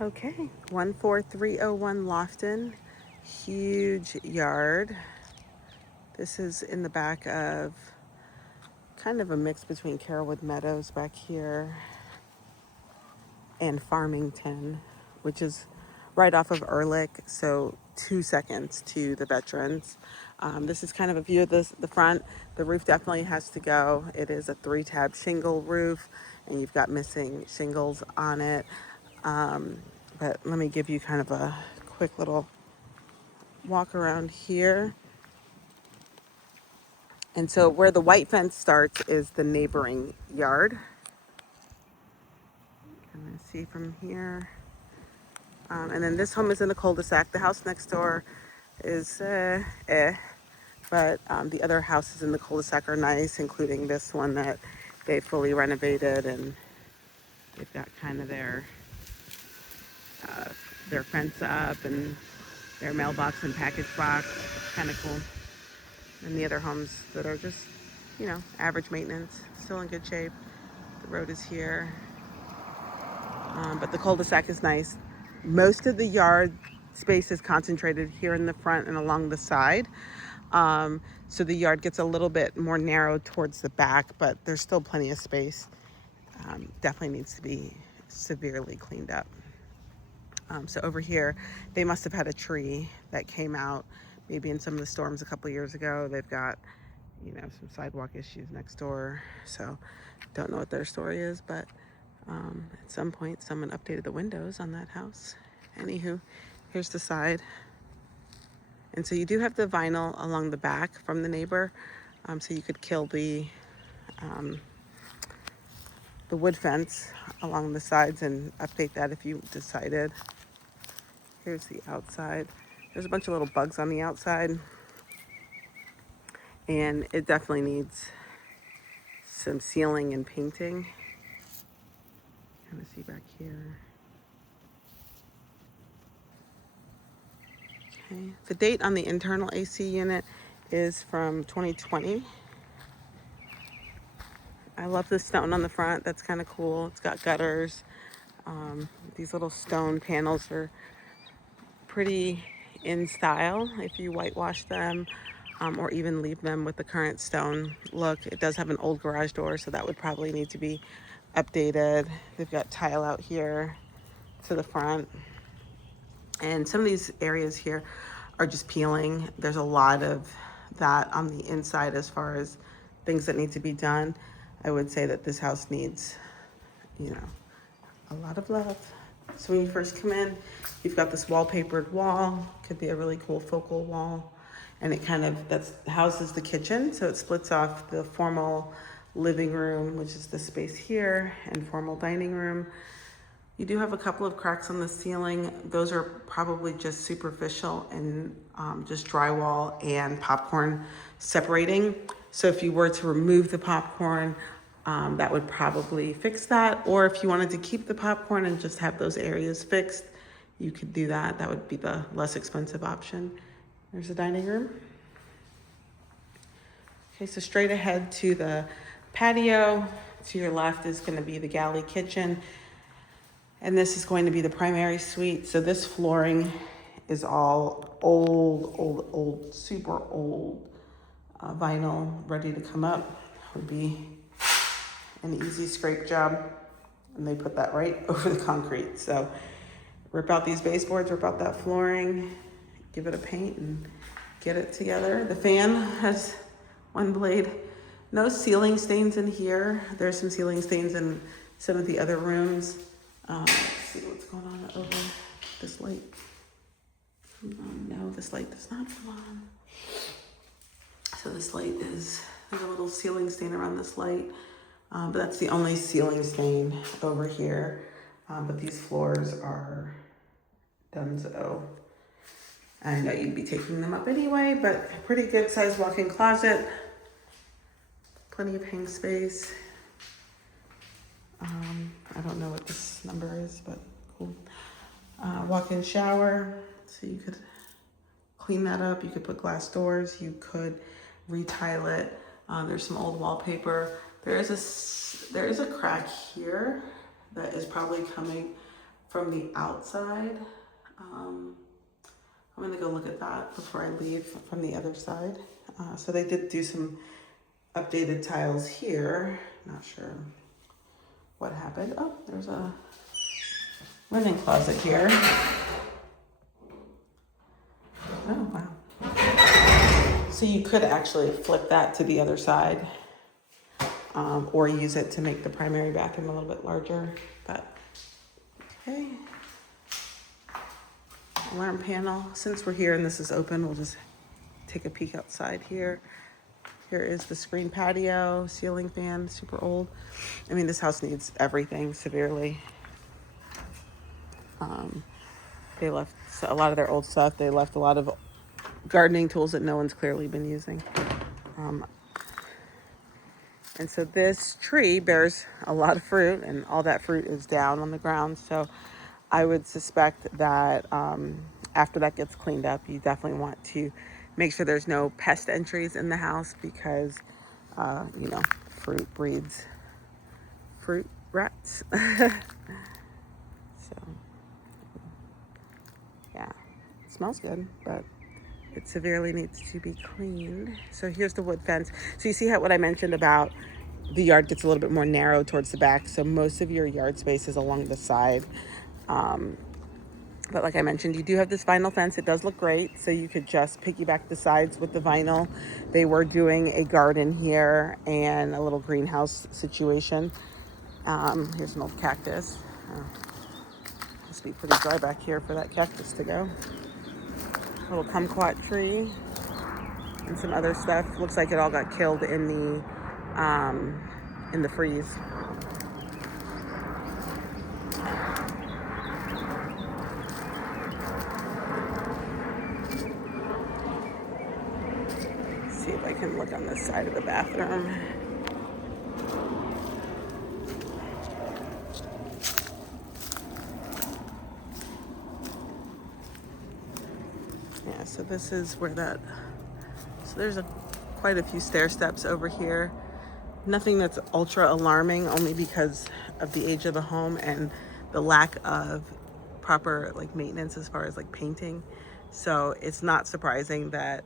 Okay, 14301 Lofton, huge yard. This is in the back of kind of a mix between Carrollwood Meadows back here and Farmington, which is right off of Ehrlich, so 2 seconds to the Veterans. This is kind of a view of the front. The roof definitely has to go. It is a 3-tab shingle roof, and you've got missing shingles on it. But let me give you kind of a quick little walk around here. And so where the white fence starts is the neighboring yard. I'm going to see from here. And then this home is in the cul-de-sac. The house next door is but the other houses in the cul-de-sac are nice, including this one that they fully renovated, and they've got kind of their fence up and their mailbox and package box. Kind of cool. And the other homes that are just, average maintenance, still in good shape. The road is here. But the cul-de-sac is nice. Most of the yard space is concentrated here in the front and along the side. So the yard gets a little bit more narrow towards the back, but there's still plenty of space. Definitely needs to be severely cleaned up. So over here, they must have had a tree that came out maybe in some of the storms a couple of years ago. They've got, some sidewalk issues next door. So don't know what their story is, but at some point someone updated the windows on that house. Anywho, here's the side. And so you do have the vinyl along the back from the neighbor. So you could kill the wood fence along the sides and update that if you decided. Here's the outside. There's a bunch of little bugs on the outside. And it definitely needs some sealing and painting. Kind of see back here. Okay. The date on the internal AC unit is from 2020. I love the stone on the front. That's kind of cool. It's got gutters. These little stone panels are pretty in style if you whitewash them or even leave them with the current stone look. It does have an old garage door, so that would probably need to be updated. They've got tile out here to the front. And some of these areas here are just peeling. There's a lot of that on the inside as far as things that need to be done. I would say that this house needs, a lot of love. So when you first come in, you've got this wallpapered wall. Could be a really cool focal wall. And it that houses the kitchen. So it splits off the formal living room, which is the space here, and formal dining room. You do have a couple of cracks on the ceiling. Those are probably just superficial and just drywall and popcorn separating. So if you were to remove the popcorn, that would probably fix that. Or if you wanted to keep the popcorn and just have those areas fixed, you could do that. That would be the less expensive option. There's the dining room. Okay, so straight ahead to the patio. To your left is going to be the galley kitchen. And this is going to be the primary suite. So this flooring is all old, super old vinyl, ready to come up. Would be an easy scrape job. And they put that right over the concrete. So rip out these baseboards, rip out that flooring, give it a paint and get it together. The fan has one blade. No ceiling stains in here. There's some ceiling stains in some of the other rooms. Let's see what's going on over this light. No, this light does not come on. So this light there's a little ceiling stain around this light, but that's the only ceiling stain over here. But these floors are donezo. I know you'd be taking them up anyway, but pretty good sized walk-in closet. Plenty of hang space. I don't know what this number is, but cool. Walk-in shower, so you could clean that up. You could put glass doors. You could retile it. There's some old wallpaper. There is a crack here that is probably coming from the outside. I'm gonna go look at that before I leave from the other side. So they did do some updated tiles here. Not sure what happened. Oh, there's a linen closet here. Oh, wow. So you could actually flip that to the other side, or use it to make the primary bathroom a little bit larger, but okay. Alarm panel. Since we're here and this is open, we'll just take a peek outside here. Here is the screen patio, ceiling fan, super old. I mean, this house needs everything severely. They left a lot of their old stuff. They left a lot of gardening tools that no one's clearly been using. And so this tree bears a lot of fruit, and all that fruit is down on the ground. So I would suspect that after that gets cleaned up, you definitely want to make sure there's no pest entries in the house, because, you know, fruit breeds fruit rats. So, yeah, it smells good, but it severely needs to be cleaned. So here's the wood fence. So you see how what I mentioned about the yard gets a little bit more narrow towards the back. So most of your yard space is along the side. But like I mentioned, you do have this vinyl fence. It does look great. So you could just piggyback the sides with the vinyl. They were doing a garden here and a little greenhouse situation. Here's an old cactus. Must be pretty dry back here for that cactus to go. Little kumquat tree and some other stuff. Looks like it all got killed in the freeze. See if I can look on this side of the bathroom. Yeah, so this is where so there's quite a few stair steps over here. Nothing that's ultra alarming, only because of the age of the home and the lack of proper like maintenance as far as like painting. So it's not surprising that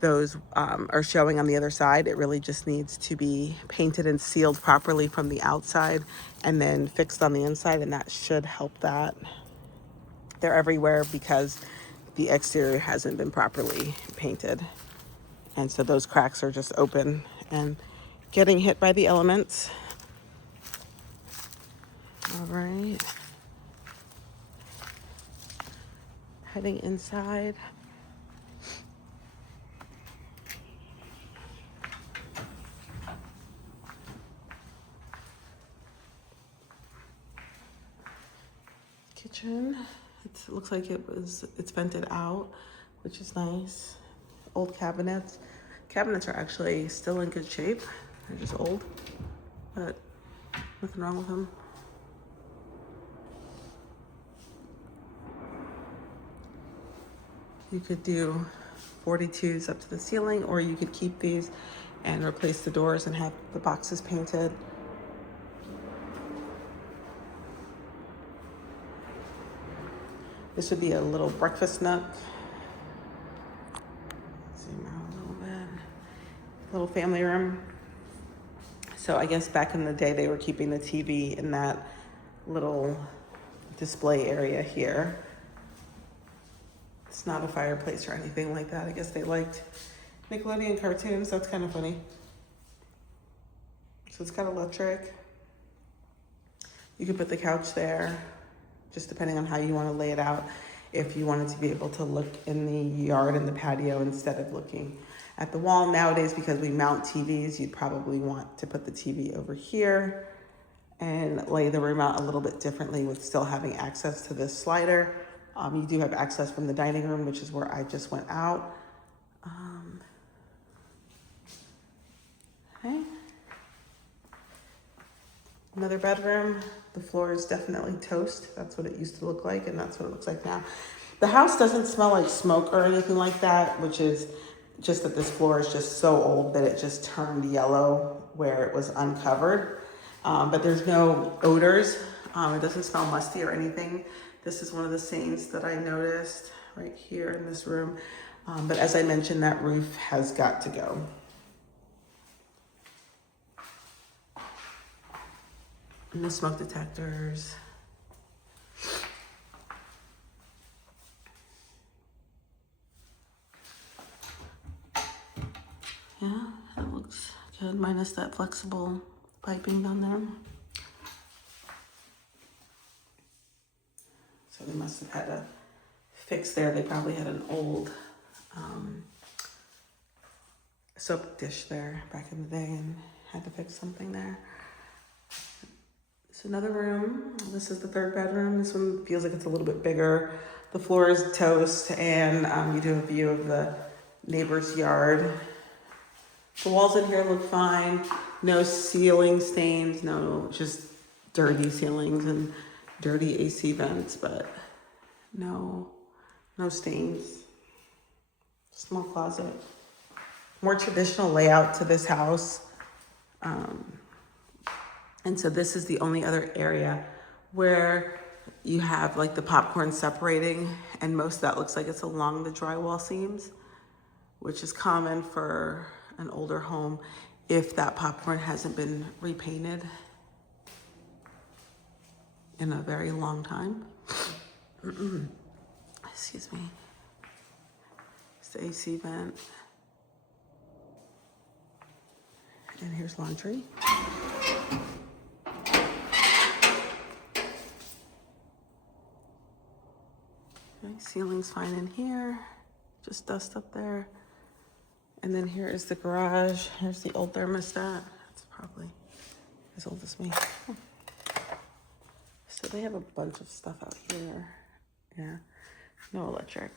those are showing on the other side. It really just needs to be painted and sealed properly from the outside and then fixed on the inside, and that should help that. They're everywhere because the exterior hasn't been properly painted. And so those cracks are just open and getting hit by the elements. All right. Heading inside. Kitchen. It looks like it's vented out, which is nice. Old cabinets. Cabinets are actually still in good shape. They're just old, but nothing wrong with them. You could do 42s up to the ceiling, or you could keep these and replace the doors and have the boxes painted. This would be a little breakfast nook. Zoom out a little bit. Little family room. So I guess back in the day, they were keeping the TV in that little display area here. It's not a fireplace or anything like that. I guess they liked Nickelodeon cartoons. That's kind of funny. So it's got electric. You could put the couch there, just depending on how you want to lay it out. If you wanted to be able to look in the yard and the patio instead of looking at the wall. Nowadays, because we mount TVs, you'd probably want to put the TV over here and lay the room out a little bit differently with still having access to this slider. You do have access from the dining room, which is where I just went out. Okay. Another bedroom. The floor is definitely toast. That's what it used to look like, and that's what it looks like now. The house doesn't smell like smoke or anything like that, which is just that this floor is just so old that it just turned yellow where it was uncovered. But there's no odors It doesn't smell musty or anything. This is one of the stains that I noticed right here in this room. But as I mentioned, that roof has got to go. And the smoke detectors. Yeah, it looks good, minus that flexible piping down there. So they must have had a fix there. They probably had an old soap dish there back in the day and had to fix something there. It's another room. This is the third bedroom. This one feels like it's a little bit bigger. The floor is toast, and you do a view of the neighbor's yard. The walls in here look fine. No ceiling stains, no just dirty ceilings and dirty AC vents, but no stains. Small closet. More traditional layout to this house. And so this is the only other area where you have like the popcorn separating, and most of that looks like it's along the drywall seams, which is common for an older home if that popcorn hasn't been repainted in a very long time. Excuse me. It's the AC vent. And here's laundry. Okay, ceiling's fine in here. Just dust up there. And then here is the garage. Here's the old thermostat. It's probably as old as me. So they have a bunch of stuff out here. Yeah, no electric.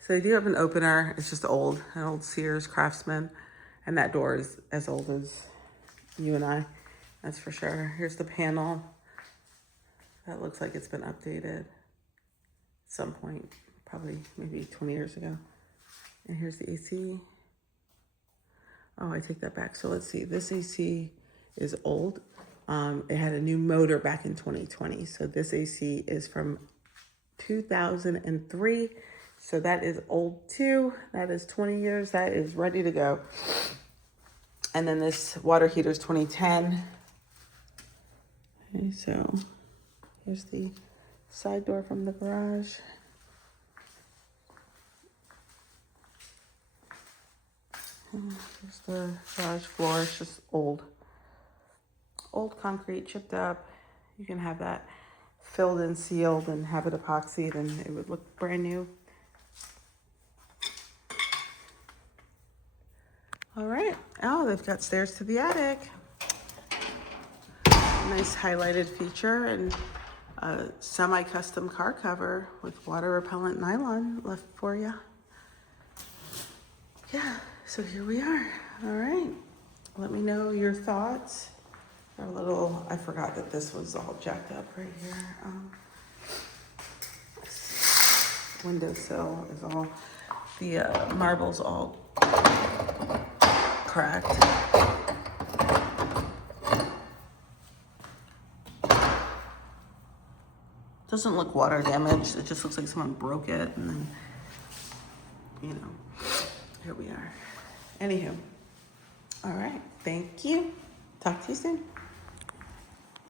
So they do have an opener. It's just old, an old Sears Craftsman. And that door is as old as you and I, that's for sure. Here's the panel. That looks like it's been updated at some point, probably maybe 20 years ago. And here's the AC. Oh, I take that back. So let's see, this AC is old. It had a new motor back in 2020. So this AC is from 2003. So that is old too. That is 20 years. That is ready to go. And then this water heater is 2010. Okay, so here's the side door from the garage. Here's the garage floor. It's just old concrete, chipped up. You can have that filled and sealed and have it epoxied, and it would look brand new. All right. Oh, they've got stairs to the attic. Nice highlighted feature and a semi-custom car cover with water repellent nylon left for you. Yeah, so here we are. All right. Let me know your thoughts. I forgot that this was all jacked up right here. Windowsill is all, the marble's all cracked. Doesn't look water damaged. It just looks like someone broke it, and then, here we are. Anywho, all right, thank you. Talk to you soon.